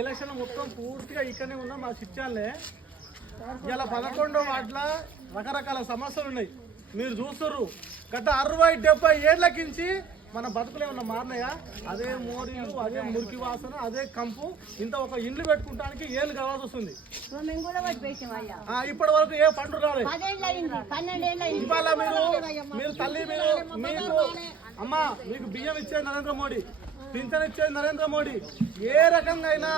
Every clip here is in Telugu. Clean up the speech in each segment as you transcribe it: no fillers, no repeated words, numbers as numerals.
ఎలక్షన్ మొత్తం పూర్తిగా ఇక్కడనే ఉన్నాం మా చిట్యాలనే. ఇలా 11 వార్డుల రకరకాల సమస్యలు ఉన్నాయి. మీరు చూస్తున్నారు గత 60-70 ఏళ్ళకించి మన బతుకులు ఏమన్నా మారినాయా? అదే మోరీలు, అదే మురికి వాసన, అదే కంపు. ఇంత ఒక ఇండ్లు పెట్టుకుంటానికి ఏళ్ళు కావాల్సి వస్తుంది. ఇప్పటి వరకు ఏ పండు రాలేదు. ఇవాళ మీరు తల్లి మీకు అమ్మా మీకు బియ్యం ఇచ్చేది నరేంద్ర మోడీ, పింఛన్ ఇచ్చేది నరేంద్ర మోడీ. ఏ రకంగా అయినా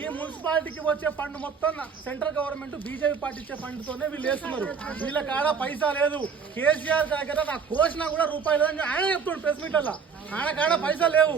ఈ మున్సిపాలిటీకి వచ్చే ఫండ్ మొత్తం సెంట్రల్ గవర్నమెంట్ బీజేపీ పార్టీ ఇచ్చే ఫండ్తోనే వీళ్ళు వేస్తున్నారు. వీళ్ళ కాడ పైసా లేదు. కేసీఆర్ దగ్గర నాకు కోసినా కూడా రూపాయలు లేదని ఆయన చెప్తాడు ప్రెస్ మీట్లలో. ఆయన కాడ పైసా లేవు.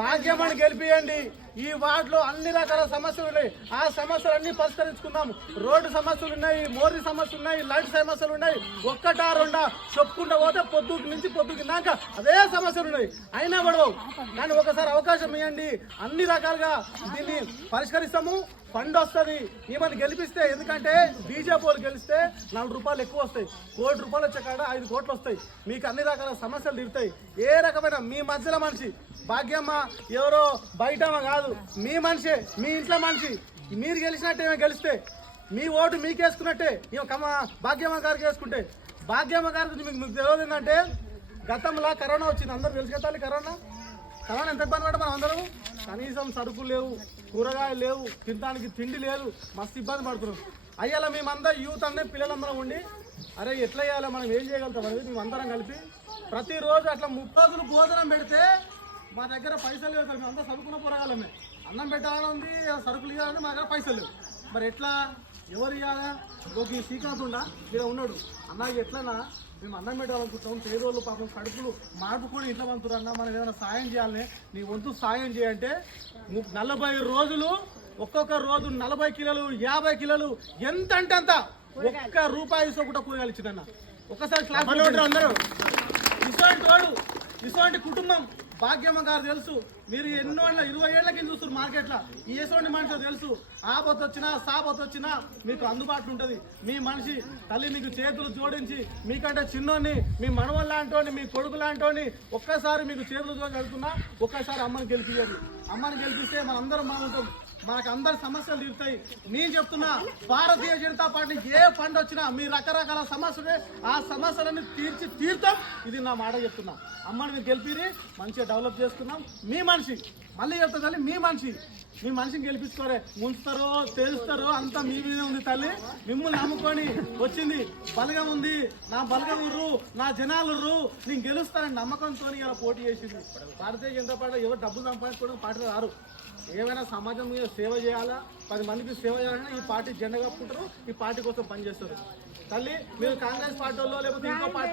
భాగ్యమని గెలిపియండి. ఈ వార్డులో అన్ని రకాల సమస్యలు ఉన్నాయి. ఆ సమస్యలన్నీ పరిష్కరించుకుందాం. రోడ్డు సమస్యలు ఉన్నాయి, మోరీ సమస్యలు ఉన్నాయి, లైట్ సమస్యలు ఉన్నాయి. ఒక్కటా రెండా చెప్పుకుంటూ పోతే పొద్దుకి నుంచి పొద్దుకి దాకా అదే సమస్యలు ఉన్నాయి. అయినా పడవు. కానీ ఒకసారి అవకాశం ఇవ్వండి. అన్ని రకాలుగా దీన్ని పరిష్కరిస్తాము. ఫండ్ వస్తుంది. ఈమెను గెలిపిస్తే, ఎందుకంటే బీజేపీ వాళ్ళు గెలిస్తే 4 రూపాయలు ఎక్కువ వస్తాయి. ₹1 కోటి వచ్చే కాడ 5 కోట్లు వస్తాయి. మీకు అన్ని రకాల సమస్యలు తీరుతాయి. ఏ రకమైన మీ మధ్యలో మనిషి భాగ్యమ్మ ఎవరో బయటమ్మ కాదు, మీ మనిషి, మీ ఇంట్లో మనిషి. మీరు గెలిచినట్టే ఏమో గెలిస్తే మీ ఓటు మీకేసుకున్నట్టే. భాగ్యమ్మ గారికి వేసుకుంటే భాగ్యమ్మ గారికి మీకు తెలియదు ఏంటంటే గతంలో కరోనా వచ్చింది. అందరూ తెలుసు కదా కరోనా ఎంత ఇబ్బంది పడ్డా మనం అందరం. కనీసం సరుకులు లేవు, కూరగాయలు లేవు, తినడానికి తిండి లేదు, మస్తు ఇబ్బంది పడుతున్నాం. అయ్యాల మేమందరం యూత్ అన్నీ పిల్లలందరం ఉండి అరే ఎట్లా చేయాలో మనం ఏం చేయగలుగుతాం అనేది మేమందరం కలిపి ప్రతిరోజు అట్లా 30 రోజులు భోజనం పెడితే మా దగ్గర పైసలు లేవు. మేము అంతా చదువుకున్న పోరగాలమే. అన్నం పెట్టాలని ఉంది, సరుకులు ఇవ్వాలని మా దగ్గర పైసలు లేవు. మరి ఎట్లా ఎవరు ఇవ్వాలా? ఈ శ్రీకాంత్ ఉండా మీరు ఉన్నాడు అన్న, ఎట్లనా మేము అన్నం పెట్టాలనుకుంటాం. పేదోళ్ళు పాపం కడుపులు మార్పుకొని ఇంట్లో పంతురన్నా, మనం ఏదైనా సాయం చేయాలని నీ వంతు సాయం చేయంటే 40 రోజులు ఒక్కొక్క రోజు 40 కిలోలు 50 కిలోలు ఎంత అంటే అంత ₹1 కూడా కూరగాయలు ఇచ్చిందన్న. ఒకసారి క్లాస్ అందరూ ఇటువంటి కుటుంబం భాగ్యమ్మ గారు తెలుసు. మీరు ఎన్నో 20 ఏళ్ల కింద చూస్తారు మార్కెట్లో. ఏసోంటి మనిషి తెలుసు. ఆపత్తు వచ్చినా సాపత్తు వచ్చినా మీకు అందుబాటులో ఉంటుంది. మీ మనిషి తల్లి మీకు చేతులు జోడించి మీకంటే చిన్నోని, మీ మనవల్ లాంటోని, మీ కొడుకు లాంటోని ఒక్కసారి మీకు చేతులు జోడించి అడుగుతున్నా. ఒక్కసారి అమ్మని గెలిపియండి. అమ్మని గెలిపిస్తే మనందరం బాగుంటాం. మనకు అందరి సమస్యలు తీరుతాయి. నేను చెప్తున్నా, భారతీయ జనతా పార్టీ ఏ ఫండ్ వచ్చినా మీ రకరకాల సమస్యలు ఆ సమస్యలన్నీ తీర్తాం. ఇది నా మాట చెప్తున్నా. అమ్మని మీరు గెలిపిరి, మంచిగా డెవలప్ చేసుకున్నాం. మీ మనిషి మళ్ళీ చెప్తా తల్లి, మీ మనిషిని గెలిపించుకోరే. ముంచుతారో తెలుస్తారో అంతా మీ మీద ఉంది తల్లి. మిమ్మల్ని నమ్ముకొని వచ్చింది. బలగం ఉంది, నా బలగం ఉర్రు, నా జనాలు ఉర్రు, నేను గెలుస్తానని నమ్మకంతో ఇలా పోటీ చేసింది. భారతీయ జనతా పార్టీ ఎవరు డబ్బులు సంపాదించుకోవడం పార్టీలో రారు. ఏమైనా సమాజం మీద సేవ చేయాలా, 10 మందికి సేవ చేయాలని ఈ పార్టీ జెండా కప్పుకుంటారు. ఈ పార్టీ కోసం పనిచేస్తారు. తల్లి మీరు కాంగ్రెస్ పార్టీ లేకపోతే ఇంకో పార్టీ